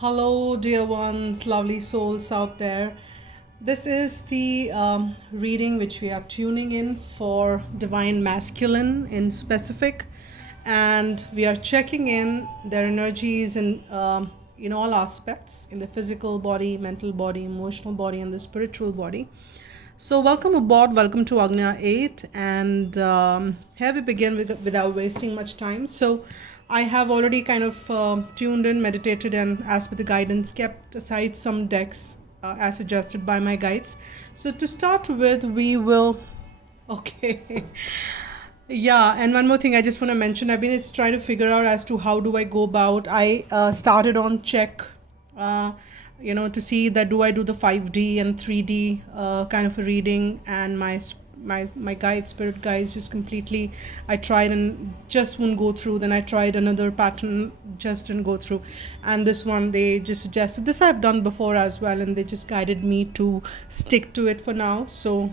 Hello, dear ones, lovely souls out there. This is the reading which we are tuning in for Divine Masculine in specific, and we are checking in their energies in all aspects, in the physical body, mental body, emotional body, and the spiritual body. So, welcome aboard. Welcome to Agnya 8. And here we begin without wasting much time. So, I have already kind of tuned in, meditated, and as per the guidance, kept aside some decks as suggested by my guides. So, to start with, we will. Okay. Yeah, and one more thing I just want to mention. I've been trying to figure out as to how do I go about. I started on check. To see that do I do the 5D and 3D kind of a reading, and my guide, spirit guides, just completely, I tried and just wouldn't go through. Then I tried another pattern, just didn't go through, and this one they just suggested. This I've done before as well, and they just guided me to stick to it for now. So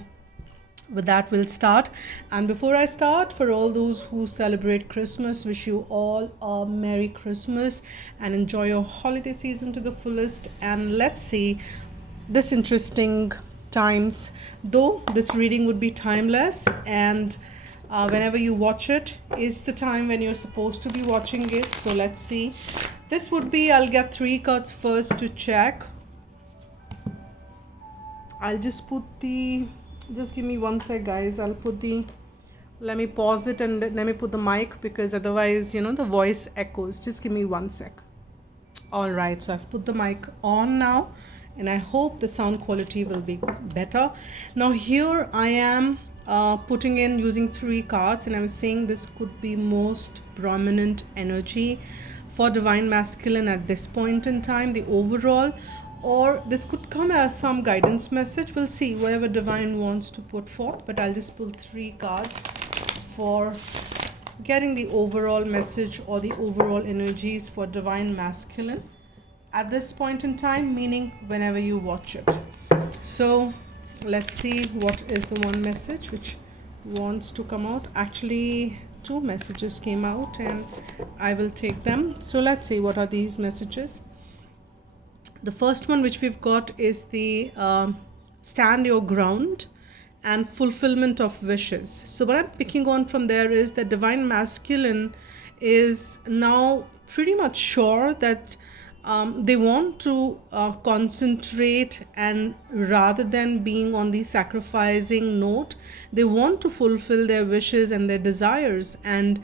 with that, we'll start. And before I start, for all those who celebrate Christmas, wish you all a Merry Christmas and enjoy your holiday season to the fullest. And let's see this interesting times, though this reading would be timeless, and whenever you watch it is the time when you're supposed to be watching it. So let's see. This would be, I'll get 3 cards first to check. I'll just put the, just give me one sec, guys. I'll put the, let me pause it and let me put the mic, because otherwise the voice echoes. Just give me one sec. All right, so I've put the mic on now, and I hope the sound quality will be better. Now here I am putting in using 3 cards, and I'm saying this could be most prominent energy for Divine Masculine at this point in time, the overall, or this could come as some guidance message. We'll see whatever Divine wants to put forth, but I'll just pull 3 cards for getting the overall message or the overall energies for Divine Masculine at this point in time, meaning whenever you watch it. So let's see what is the one message which wants to come out. Actually 2 messages came out, and I will take them. So let's see what are these messages. The first one which we've got is the stand your ground and fulfillment of wishes. So what I'm picking on from there is that Divine Masculine is now pretty much sure that they want to concentrate, and rather than being on the sacrificing note, they want to fulfill their wishes and their desires. And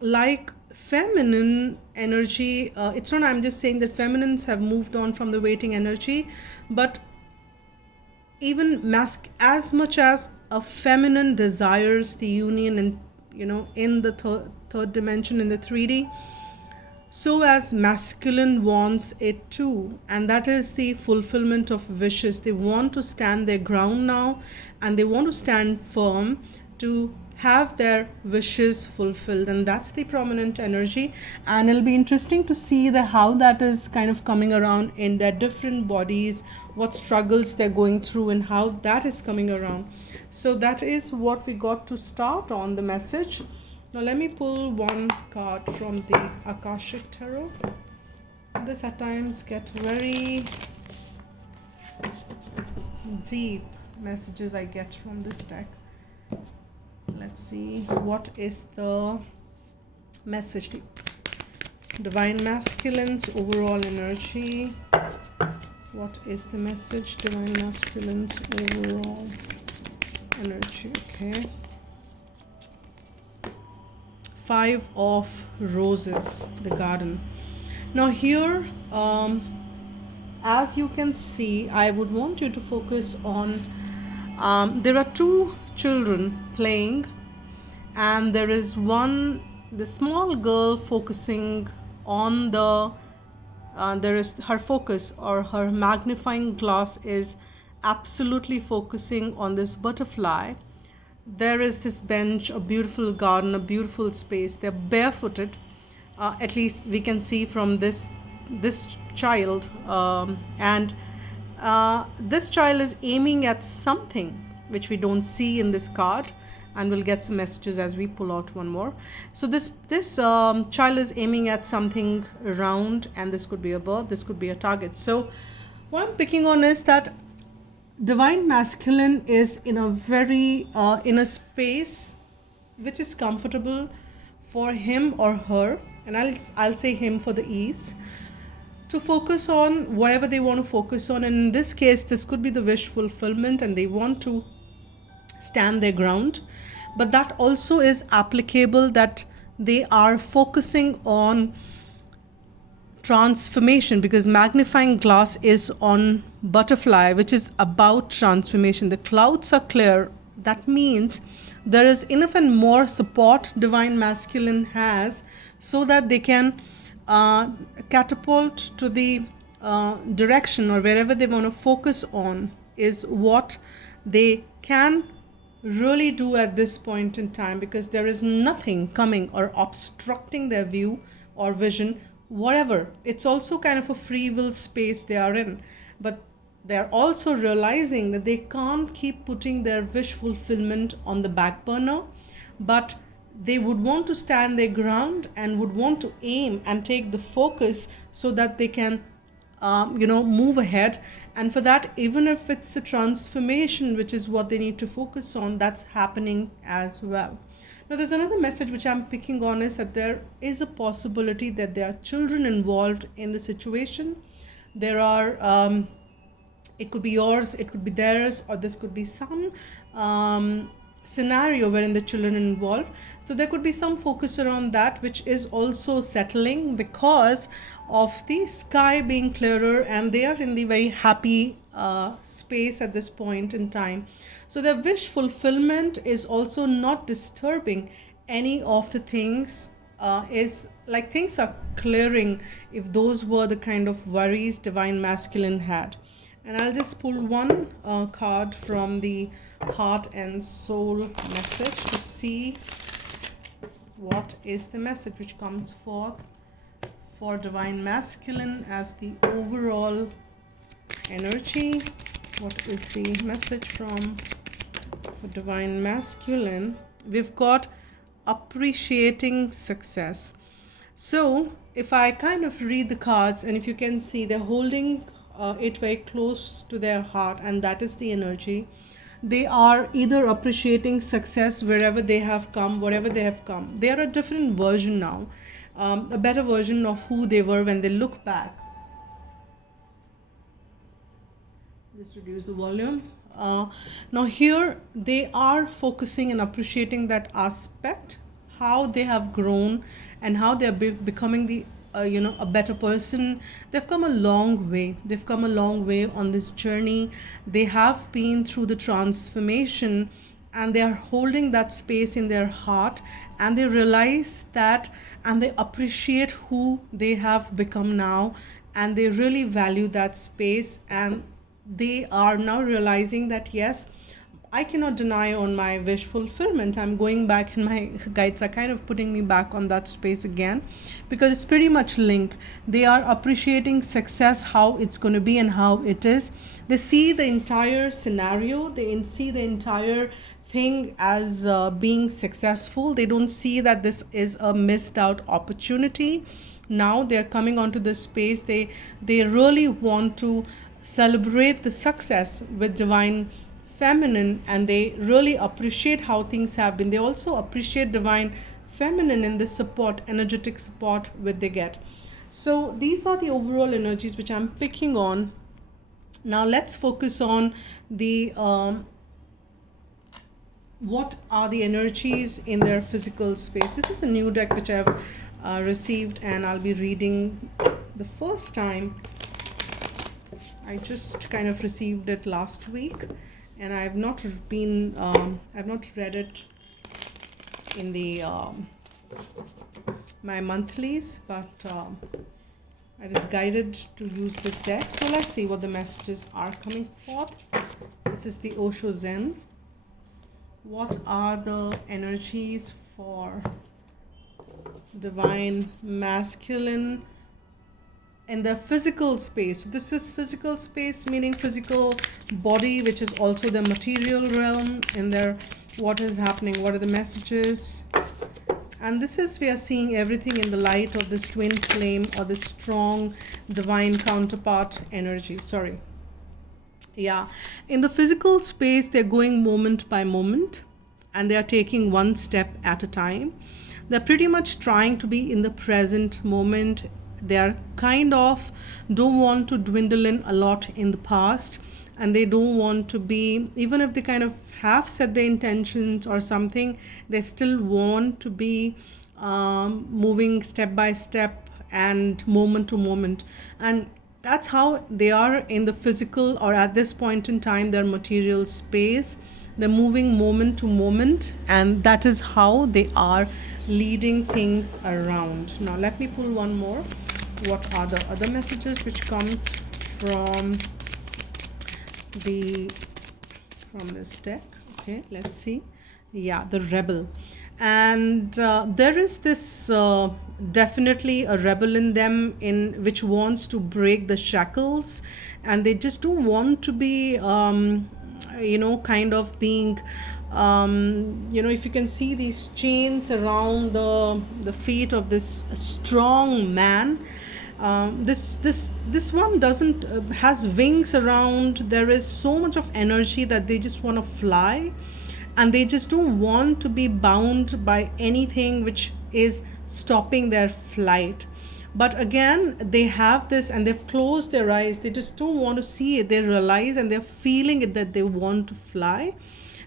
like feminine energy, it's not, I'm just saying that feminines have moved on from the waiting energy, but even as much as a feminine desires the union and in the third dimension, in the 3D, so as masculine wants it too, and that is the fulfillment of wishes. They want to stand their ground now, and they want to stand firm to have their wishes fulfilled, and that's the prominent energy. And it'll be interesting to see how that is kind of coming around in their different bodies, what struggles they're going through, and how that is coming around. So that is what we got to start on the message. Now let me pull 1 card from the Akashic Tarot. This at times get very deep messages I get from this deck. Let's see what is the message. The Divine Masculine's overall energy. What is the message? Divine Masculine's overall energy. Okay. 5 of Roses, the garden. Now here, as you can see, I would want you to focus on, there are 2 children playing, and there is the small girl focusing on there is her focus, or her magnifying glass is absolutely focusing on this butterfly. There is this bench, a beautiful garden, a beautiful space. They're barefooted, at least we can see from this child, and this child is aiming at something which we don't see in this card. and we'll get some messages as we pull out one more. So this child is aiming at something round, and this could be a bird, this could be a target. So what I'm picking on is that divine masculine is in a very in a space which is comfortable for him or her, and I'll say him for the ease, to focus on whatever they want to focus on. And in this case, this could be the wish fulfillment, and they want to stand their ground. But that also is applicable, that they are focusing on transformation, because magnifying glass is on butterfly, which is about transformation. The clouds are clear. That means there is enough and more support divine masculine has, so that they can catapult to the direction, or wherever they want to focus on is what they can really do at this point in time, because there is nothing coming or obstructing their view or vision, whatever. It's also kind of a free will space they are in, but they're also realizing that they can't keep putting their wish fulfillment on the back burner, but they would want to stand their ground and would want to aim and take the focus so that they can move ahead. And for that, even if it's a transformation, which is what they need to focus on, that's happening as well. Now there's another message which I'm picking on, is that there is a possibility that there are children involved in the situation. There are it could be yours, it could be theirs, or this could be some scenario wherein the children are involved. So there could be some focus around that, which is also settling because of the sky being clearer, and they are in the very happy space at this point in time. So their wish fulfillment is also not disturbing any of the things, is like things are clearing, if those were the kind of worries divine masculine had. And I'll just pull one card from the heart and soul message to see what is the message which comes forth for divine masculine as the overall energy. What is the message for divine masculine? We've got appreciating success. So if I kind of read the cards, and if you can see, they're holding it very close to their heart, and that is the energy. They are either appreciating success wherever they have come, whatever they have come. They are a different version now, a better version of who they were when they look back. Just reduce the volume. Now here they are focusing and appreciating that aspect, how they have grown and how they are becoming the a better person. They've come a long way. They've come a long way on this journey. They have been through the transformation, and they are holding that space in their heart, and they realize that, and they appreciate who they have become now, and they really value that space, and they are now realizing that yes, I cannot deny on my wish fulfillment. I'm going back, and my guides are kind of putting me back on that space again, because it's pretty much linked. They are appreciating success, how it's going to be and how it is. They see the entire scenario. They see the entire thing as being successful. They don't see that this is a missed out opportunity. Now they're coming onto this space. They really want to celebrate the success with divine feminine, and they really appreciate how things have been. They also appreciate divine feminine in the support, energetic support which they get. So these are the overall energies which I'm picking on. Now let's focus on the what are the energies in their physical space. This is a new deck which I've received, and I'll be reading the first time. I just kind of received it last week, and I've not read it in the my monthlies, but I was guided to use this deck. So let's see what the messages are coming forth. This is the Osho Zen. What are the energies for divine masculine in the physical space? So this is physical space, meaning physical body, which is also the material realm, in their What is happening? What are the messages? And this is, we are seeing everything in the light of this twin flame or this strong divine counterpart energy. Sorry. Yeah. In the physical space, they're going moment by moment and they are taking one step at a time. They're pretty much trying to be in the present moment. They are kind of don't want to dwindle in a lot in the past, and they don't want to be, even if they kind of have set their intentions or something, they still want to be moving step by step and moment to moment. And that's how they are in the physical, or at this point in time, their material space. They're moving moment to moment, and that is how they are leading things around. Now let me pull one more. What are the other messages which comes from this deck? Okay, let's see. Yeah, the rebel. And there is this definitely a rebel in them, in which wants to break the shackles, and they just don't want to be kind of being if you can see these chains around the feet of this strong man. This one doesn't has wings around. There is so much of energy that they just want to fly, and they just don't want to be bound by anything which is stopping their flight. But again, they have this, and they've closed their eyes. They just don't want to see it. They realize, and they're feeling it, that they want to fly.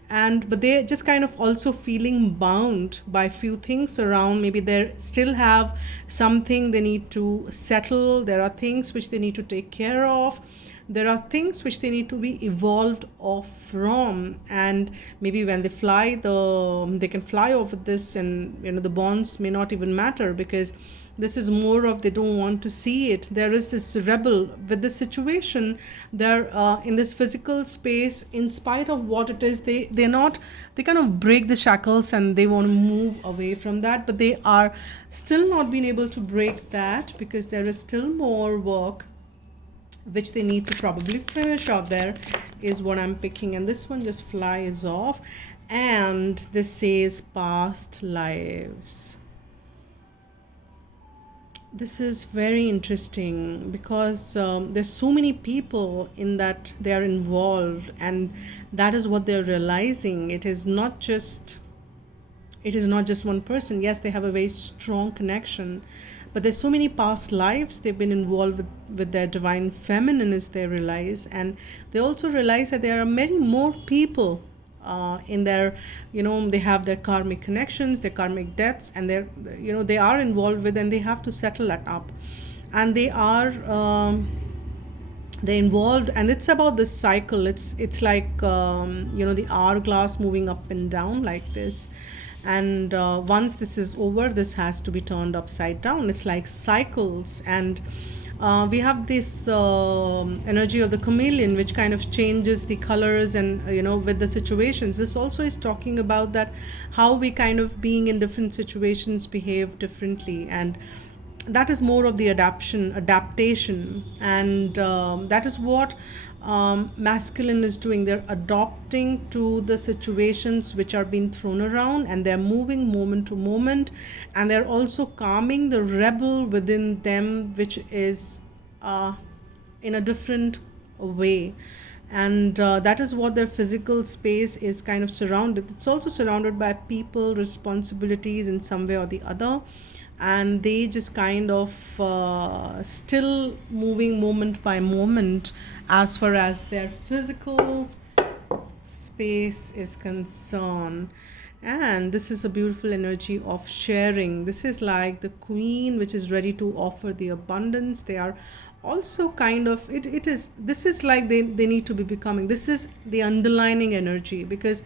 But they're just kind of also feeling bound by few things around. Maybe they still have something they need to settle. There are things which they need to take care of. There are things which they need to be evolved off from. And maybe when they fly, they can fly over this, and the bonds may not even matter, because this is more of, they don't want to see it. There is this rebel with this situation. They're in this physical space, in spite of what it is, they kind of break the shackles and they want to move away from that, but they are still not being able to break that, because there is still more work which they need to probably finish out. There is what I'm picking, and this one just flies off, and this says past lives. This is very interesting, because there's so many people in that they are involved, and that is what they're realizing. It is not just one person. Yes, they have a very strong connection, but there's so many past lives they've been involved with their divine feminine, as they realize. And they also realize that there are many more people in their, they have their karmic connections, their karmic debts, and they are involved with, and they have to settle that up. And they're involved, and it's about this cycle. It's like the hourglass moving up and down like this. And once this is over, this has to be turned upside down. It's like cycles. And we have this energy of the chameleon, which kind of changes the colors and with the situations. This also is talking about that, how we kind of, being in different situations, behave differently. And that is more of the adaptation. And that is what masculine is doing. They're adopting to the situations which are being thrown around, and they're moving moment to moment, and they're also calming the rebel within them, which is in a different way. And that is what their physical space is kind of surrounded. It's also surrounded by people, responsibilities in some way or the other, and they just kind of still moving moment by moment as far as their physical space is concerned. And this is a beautiful energy of sharing. This is like the queen, which is ready to offer the abundance. They are also kind of, this is like they need to be becoming. This is the underlining energy, because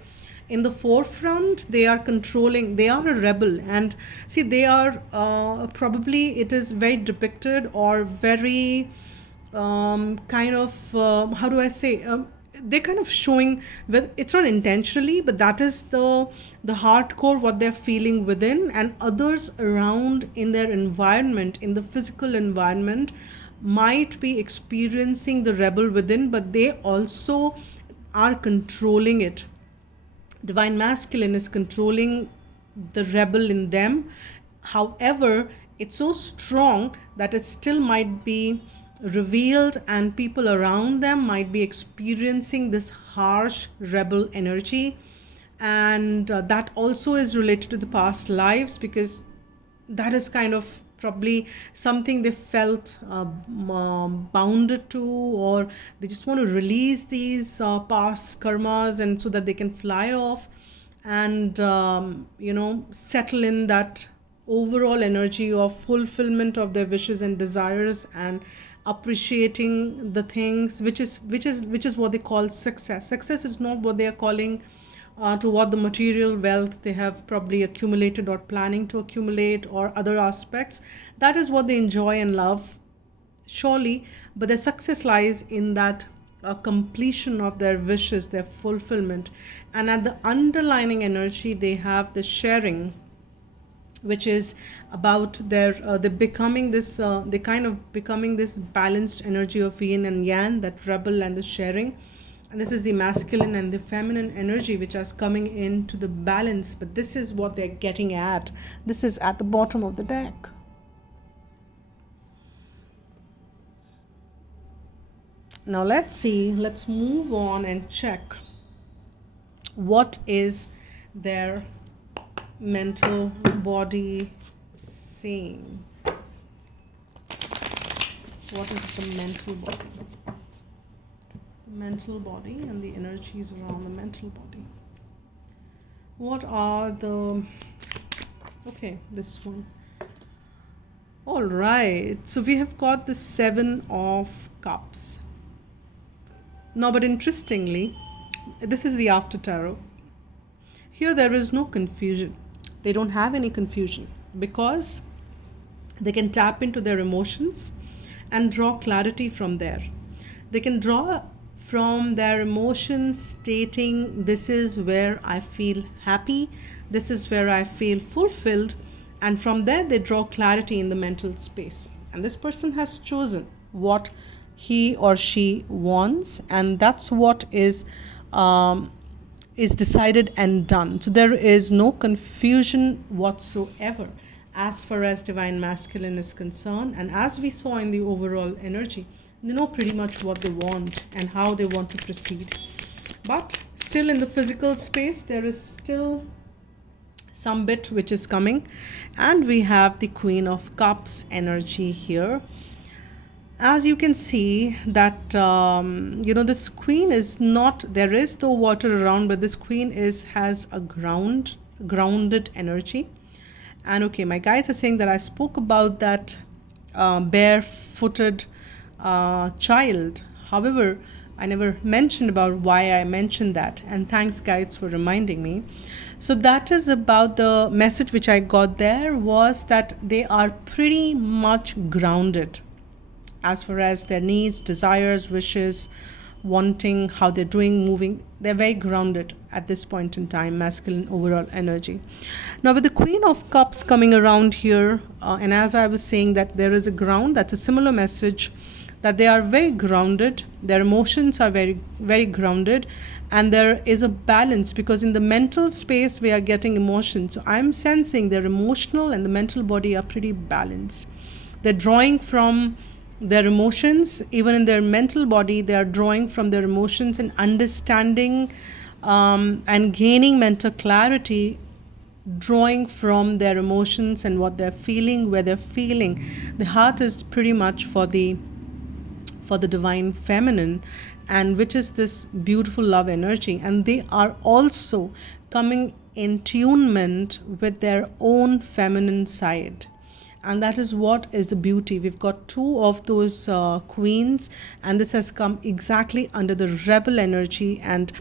in the forefront, they are controlling, they are a rebel. And see, they are probably, it is very depicted, or very kind of, how do I say, they're kind of showing, it's not intentionally, but that is the hardcore, what they're feeling within. And others around in their environment, in the physical environment, might be experiencing the rebel within, but they also are controlling it. Divine masculine is controlling the rebel in them. However, it's so strong that it still might be revealed, and people around them might be experiencing this harsh rebel energy. And that also is related to the past lives, because that is kind of probably something they felt bounded to, or they just want to release these past karmas, and so that they can fly off and settle in that overall energy of fulfillment of their wishes and desires, and appreciating the things, which is what they call success. Success is not what they are calling to what the material wealth they have probably accumulated or planning to accumulate, or other aspects. That is what they enjoy and love, surely, but their success lies in that completion of their wishes, their fulfillment. And at the underlining energy, they have the sharing, which is about their they becoming this they kind of becoming this balanced energy of yin and yang, that rebel and the sharing. And this is the masculine and the feminine energy, which is coming into the balance. But this is what they're getting at. This is at the bottom of the deck. Now let's move on and check what is their mental body saying. What is the mental body? Mental body and the energies around the mental body. What are the... Okay, this one. All right, so we have got the 7 of Cups. Now, but interestingly, this is the after tarot. Here there is no confusion. They don't have any confusion, because they can tap into their emotions and draw clarity from there. They can draw from their emotions, stating, this is where I feel happy, this is where I feel fulfilled, and from there they draw clarity in the mental space. And this person has chosen what he or she wants, and that's what is decided and done. So there is no confusion whatsoever as far as divine masculine is concerned. And as we saw in the overall energy, they know pretty much what they want and how they want to proceed. But still in the physical space, there is still some bit which is coming. And we have the Queen of Cups energy here. As you can see that, this queen is not, there is though water around, but this queen has a grounded energy. And okay, my guys are saying that I spoke about that barefooted child. However, I never mentioned about why I mentioned that. And thanks, guides, for reminding me. So that is about the message which I got there, was that they are pretty much grounded as far as their needs, desires, wishes, wanting, how they're doing, moving. They're very grounded at this point in time, masculine overall energy. Now with the Queen of Cups coming around here, and as I was saying that there is a ground, that's a similar message, that they are very grounded, their emotions are very, very grounded, and there is a balance, because in the mental space we are getting emotions. So I'm sensing their emotional and the mental body are pretty balanced. They're drawing from their emotions. Even in their mental body, they are drawing from their emotions and understanding and gaining mental clarity, drawing from their emotions and what they're feeling, where they're feeling. The heart is pretty much for the divine feminine, and which is this beautiful love energy. And they are also coming in tunement with their own feminine side. And that is what is the beauty. We've got 2 of those queens, and this has come exactly under the rebel energy. And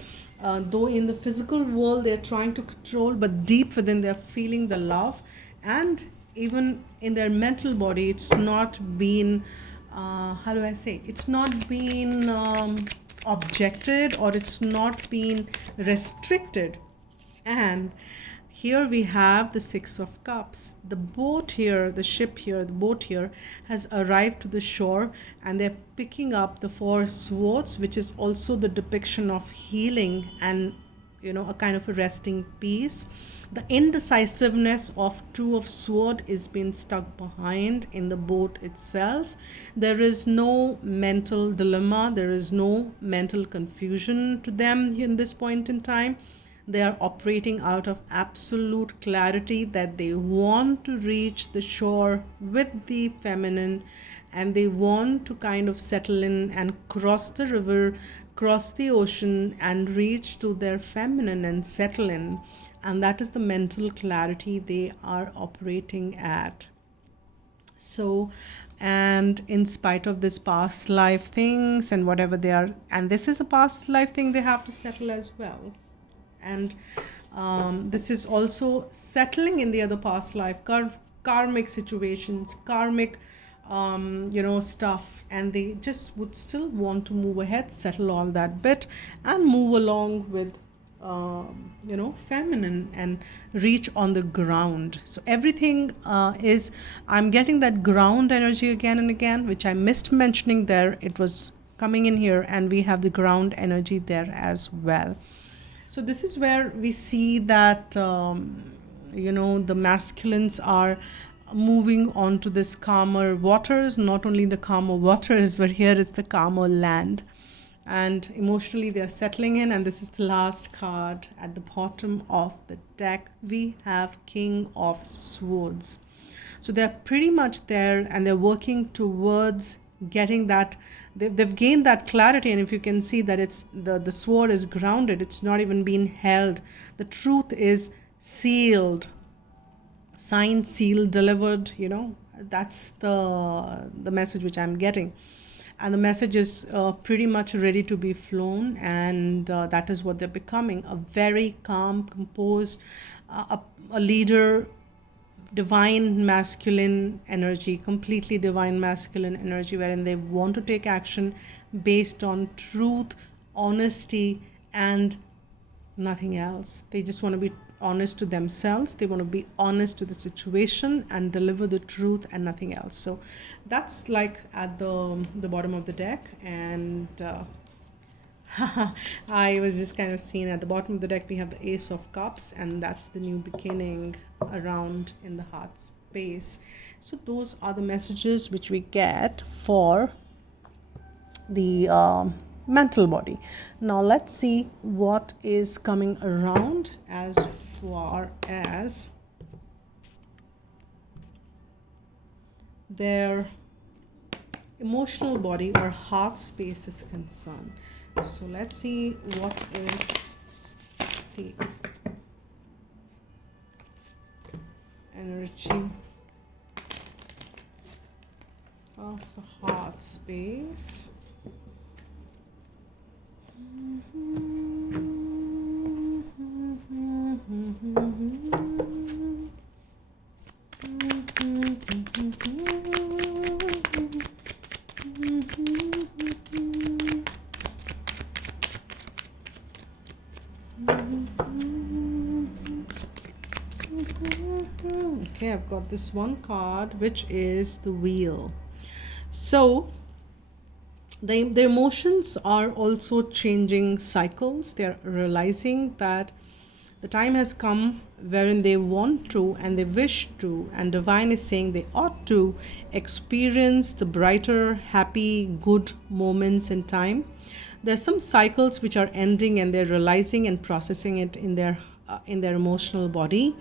though in the physical world they're trying to control, but deep within they're feeling the love. And even in their mental body, it's not been, it's not been objected, or it's not been restricted. And here we have the 6 of Cups. The boat here, the ship here, the boat here has arrived to the shore, and they're picking up the 4 swords, which is also the depiction of healing and a kind of a resting peace. The indecisiveness of Two of Sword is being stuck behind in the boat itself. There is no mental dilemma, there is no mental confusion to them in this point in time. They are operating out of absolute clarity that they want to reach the shore with the feminine, and they want to kind of settle in and cross the river, cross the ocean, and reach to their feminine and settle in. And that is the mental clarity they are operating at. So, and in spite of this past life things and whatever they are, and this is a past life thing they have to settle as well. And this is also settling in the other past life, karmic situations, karmic stuff, and they just would still want to move ahead, settle all that bit, and move along with feminine and reach on the ground. So everything is, I'm getting that ground energy again and again, which I missed mentioning there. It was coming in here, and we have the ground energy there as well. So this is where we see that the masculines are moving on to this calmer waters, not only the calmer waters, but here is the calmer land. And emotionally they are settling in, and this is the last card at the bottom of the deck. We have King of Swords. So they're pretty much there, and they're working towards getting that. They've gained that clarity, and if you can see that it's the sword is grounded, it's not even being held. The truth is sealed, signed, sealed, delivered. That's the message which I'm getting. And the message is pretty much ready to be flown, and that is what they're becoming. A very calm, composed, a leader, divine masculine energy, completely divine masculine energy, wherein they want to take action based on truth, honesty, and nothing else. They just want to be honest to themselves. They want to be honest to the situation and deliver the truth and nothing else. So that's like at the bottom of the deck. And I was just kind of seeing at the bottom of the deck we have the Ace of Cups, and that's the new beginning around in the heart space. So those are the messages which we get for the mental body. Now let's see what is coming around as far as their emotional body or heart space is concerned. So let's see what is the energy of the heart space. Okay, I've got this one card, which is the Wheel. So the emotions are also changing cycles. They're realizing that the time has come wherein they want to and they wish to, and divine is saying they ought to experience the brighter, happy, good moments in time. There's some cycles which are ending, and they're realizing and processing it in their emotional body,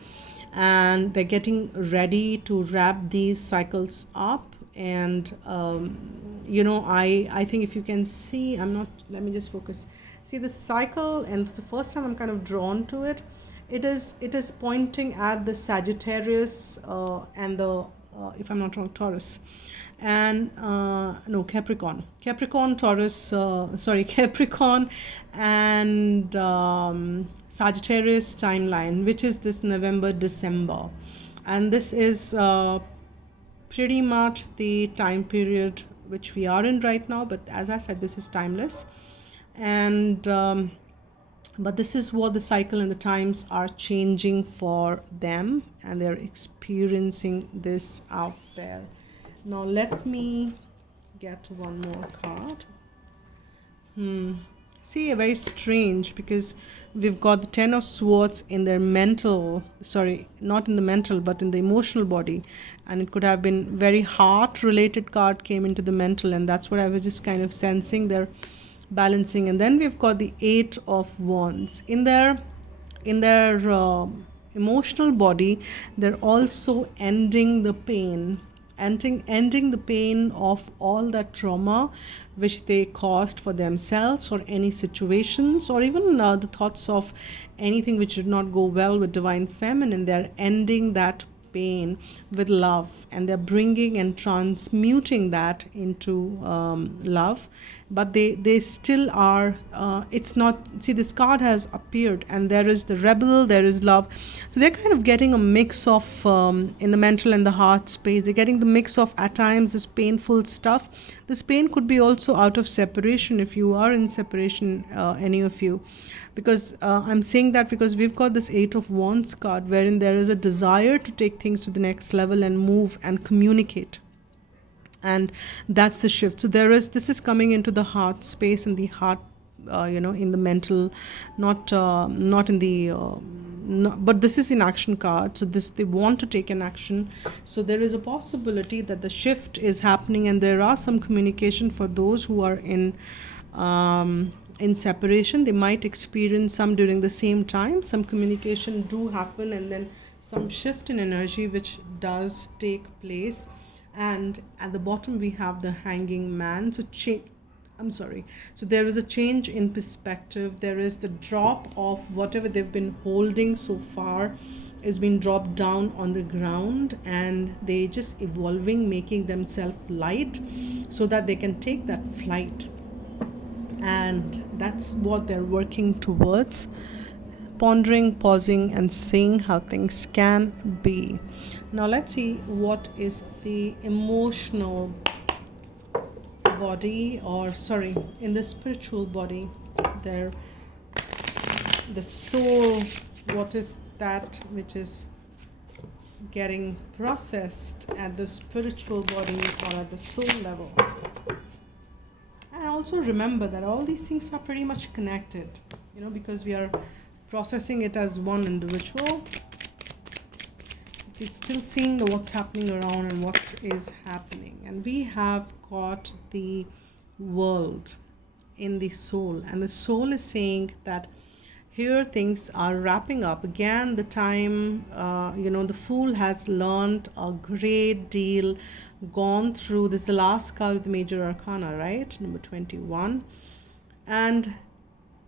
and they're getting ready to wrap these cycles up. And I think if you can see, let me just focus. See the cycle, and for the first time I'm kind of drawn to it. It is pointing at the Sagittarius and the if I'm not wrong, Taurus, and Capricorn, Taurus, Capricorn and Sagittarius timeline, which is this November, December, and this is pretty much the time period which we are in right now. But as I said, this is timeless, and but this is what the cycle and the times are changing for them, and they're experiencing this out there. Now let me get one more card. See, very strange, because we've got the Ten of Swords in their mental, sorry, not in the mental, but in the emotional body. And it could have been very heart related card came into the mental, and that's what I was just kind of sensing. They're balancing. And then we've got the Eight of Wands in their emotional body. They're also ending the pain, ending the pain of all that trauma which they caused for themselves, or any situations, or even the thoughts of anything which did not go well with divine feminine. They're ending that pain with love, and they're bringing and transmuting that into love. But they still are, it's not, see, this card has appeared, and there is the rebel, there is love. So they're kind of getting a mix of in the mental and the heart space, they're getting the mix of, at times, this painful stuff. This pain could be also out of separation, if you are in separation, any of you. Because I'm saying that because we've got this Eight of Wands card, wherein there is a desire to take things to the next level and move and communicate. And that's the shift. So this is coming into the heart space, and the heart, in the mental, not in the but this is in action card. So this, they want to take an action. So there is a possibility that the shift is happening, and there are some communication for those who are in separation. They might experience some during the same time. Some communication do happen, and then some shift in energy which does take place. And at the bottom we have the Hanging Man. So so there is a change in perspective. There is the drop of whatever they've been holding so far is being dropped down on the ground, and they just evolving, making themselves light so that they can take that flight. And that's what they're working towards, pondering, pausing, and seeing how things can be. Now let's see what is the emotional body, or sorry, in the spiritual body, the soul. What is that which is getting processed at the spiritual body or at the soul level? And also remember that all these things are pretty much connected, because we are processing it as one individual. We're still seeing what's happening around and what is happening. And we have got the World in the soul, and the soul is saying that here things are wrapping up. Again, the time, the Fool has learned a great deal, gone through. This is the last card with the Major Arcana, right? Number 21. And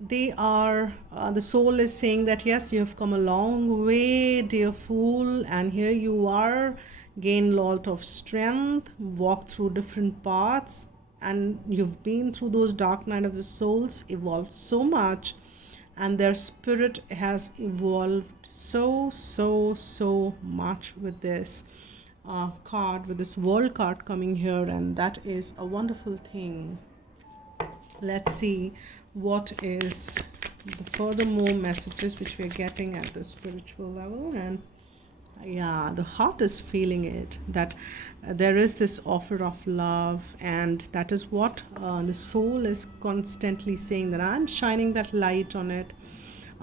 they are, the soul is saying that yes, you have come a long way, dear Fool, and here you are, gained a lot of strength, walked through different paths, and you've been through those dark night of the souls, evolved so much, and their spirit has evolved so much with this card, with this World card coming here, and that is a wonderful thing. Let's see what is the furthermore messages which we are getting at the spiritual level. And yeah, the heart is feeling it, that there is this offer of love, and that is what the soul is constantly saying, that I'm shining that light on it.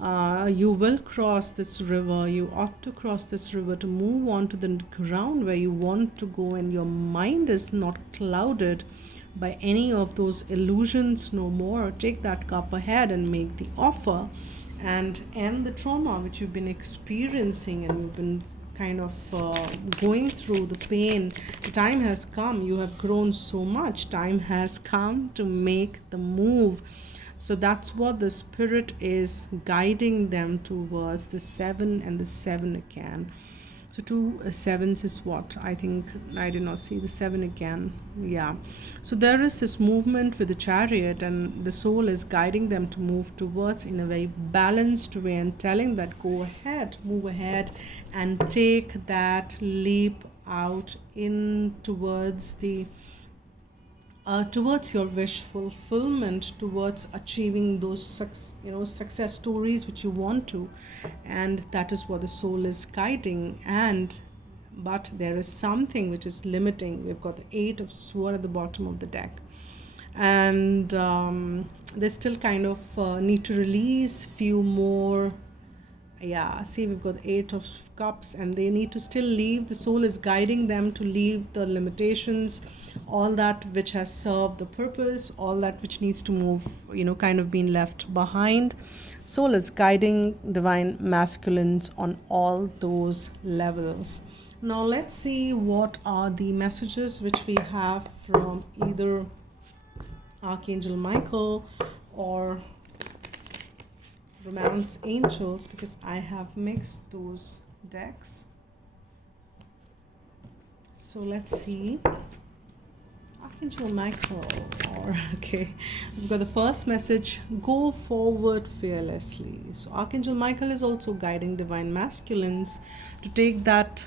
You will cross this river. You ought to cross this river to move on to the ground where you want to go, and your mind is not clouded by any of those illusions no more. Take that cup ahead and make the offer, and end the trauma which you've been experiencing, and you've been kind of going through the pain. The time has come. You have grown so much. Time has come to make the move. So that's what the spirit is guiding them towards, the 7 and the 7 again. So 2 sevens is what? I think I did not see the 7 again. Yeah. So there is this movement with the Chariot, and the soul is guiding them to move towards in a very balanced way, and telling that go ahead, move ahead, and take that leap out in towards the towards your wish fulfillment, towards achieving those success stories which you want to. And that is what the soul is guiding. But there is something which is limiting. We've got the 8 of Swords at the bottom of the deck, and they still kind of need to release few more. Yeah, see, we've got the 8 of Cups, and they need to still leave. The soul is guiding them to leave the limitations, all that which has served the purpose, all that which needs to move, kind of being left behind. Soul is guiding divine masculines on all those levels. Now let's see what are the messages which we have from either Archangel Michael or Romance Angels, because I have mixed those decks. So let's see. Archangel Michael, okay, we've got the first message: go forward fearlessly. So Archangel Michael is also guiding divine masculines to take that,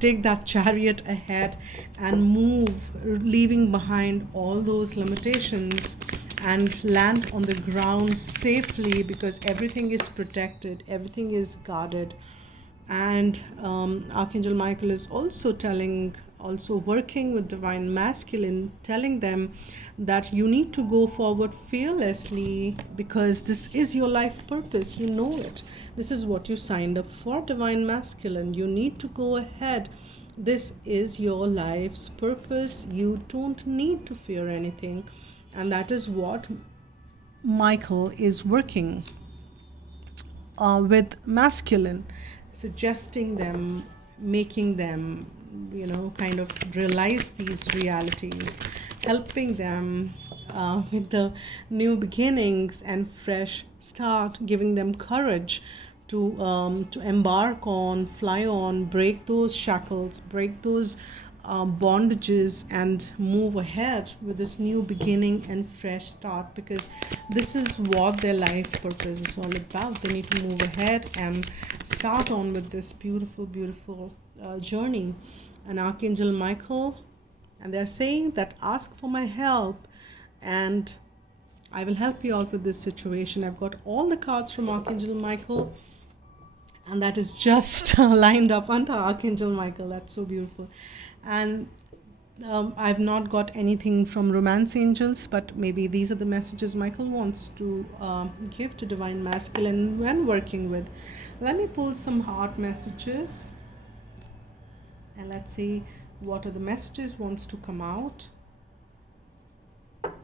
take that chariot ahead and move, leaving behind all those limitations and land on the ground safely, because everything is protected, everything is guarded. And Archangel Michael is also working with divine masculine, telling them that you need to go forward fearlessly, because this is your life purpose. You know it. This is what you signed up for, divine masculine. You need to go ahead. This is your life's purpose. You don't need to fear anything. And that is what Michael is working with masculine, suggesting them, making them, kind of realize these realities, helping them with the new beginnings and fresh start, giving them courage to embark on, fly on, break those shackles, break those bondages, and move ahead with this new beginning and fresh start, because this is what their life purpose is all about. They need to move ahead and start on with this beautiful journey. And Archangel Michael, and they're saying that ask for my help and I will help you out with this situation. I've got all the cards from Archangel Michael, and that is just lined up under Archangel Michael. That's so beautiful. And I've not got anything from Romance Angels, but maybe these are the messages Michael wants to give to divine masculine when working with. Let me pull some heart messages, and let's see what are the messages wants to come out. What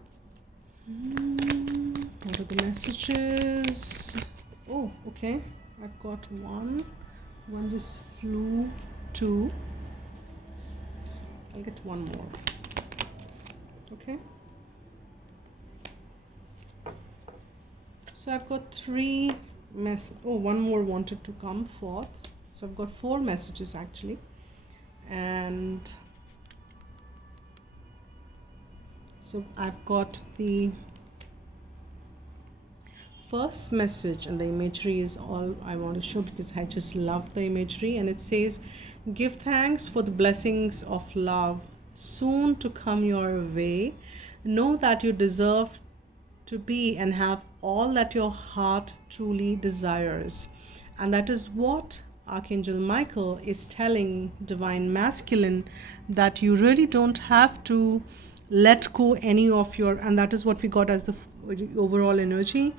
are the messages? Oh, okay, I've got one just flew. 2, I'll get one more. Okay, so I've got 3 one more wanted to come forth, so I've got 4 messages actually. And so I've got the first message, and the imagery is all I want to show because I just love the imagery. And it says, give thanks for the blessings of love soon to come your way. Know that you deserve to be and have all that your heart truly desires. And that is what Archangel Michael is telling divine masculine, that you really don't have to let go any of your, and that is what we got as the overall energy.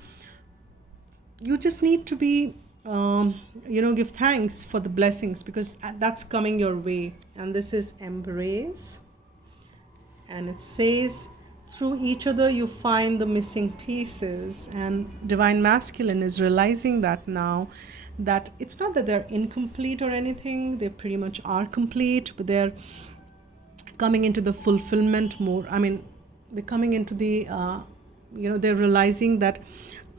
You just need to be give thanks for the blessings, because that's coming your way. And this is embrace, and it says through each other you find the missing pieces. And divine masculine is realizing that now, that it's not that they're incomplete or anything, they pretty much are complete, but they're coming into the fulfillment more. I mean, they're coming into the they're realizing that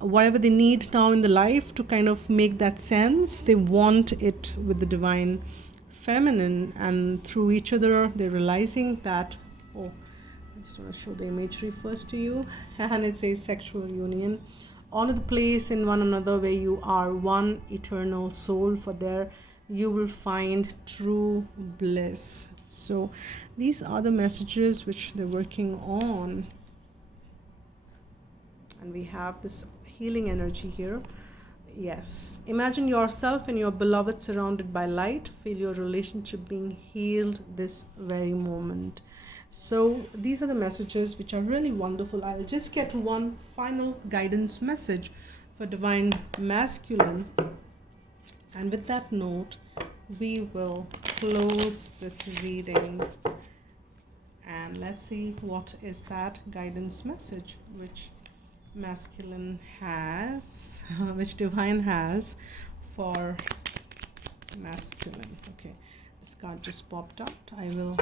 whatever they need now in the life to kind of make that sense, they want it with the divine feminine. And through each other they're realizing that, I just want to show the imagery first to you. And it says sexual union. Honor the place in one another where you are one eternal soul, for there you will find true bliss. So these are the messages which they're working on. And we have this healing energy here. Yes, imagine yourself and your beloved surrounded by light. Feel your relationship being healed this very moment. So these are the messages which are really wonderful. I'll just get one final guidance message for divine masculine, and with that note we will close this reading. And let's see what is that guidance message which masculine has, which divine has for masculine. Okay, this card just popped out. I will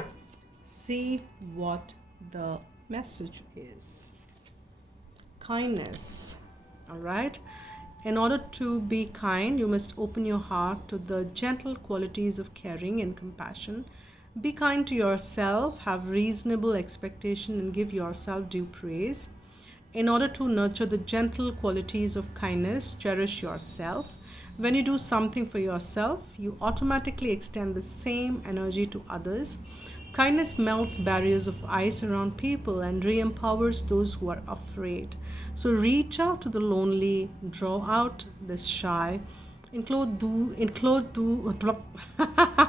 see what the message is. Kindness. All right. In order to be kind, you must open your heart to the gentle qualities of caring and compassion. Be kind to yourself, have reasonable expectation, and give yourself due praise. In order to nurture the gentle qualities of kindness, cherish yourself. When you do something for yourself, you automatically extend the same energy to others. Kindness melts barriers of ice around people and re-empowers those who are afraid. So reach out to the lonely, draw out the shy,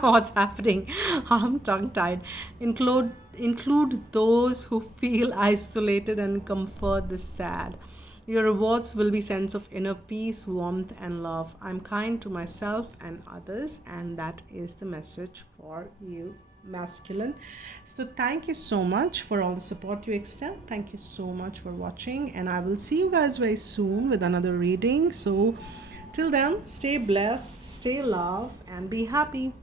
what's happening? I'm tongue-tied. Include those who feel isolated and comfort the sad. Your rewards will be sense of inner peace, warmth, and love. I'm kind to myself and others, and that is the message for you, masculine. So thank you so much for all the support you extend. Thank you so much for watching, and I will see you guys very soon with another reading. So till then, stay blessed, stay loved, and be happy.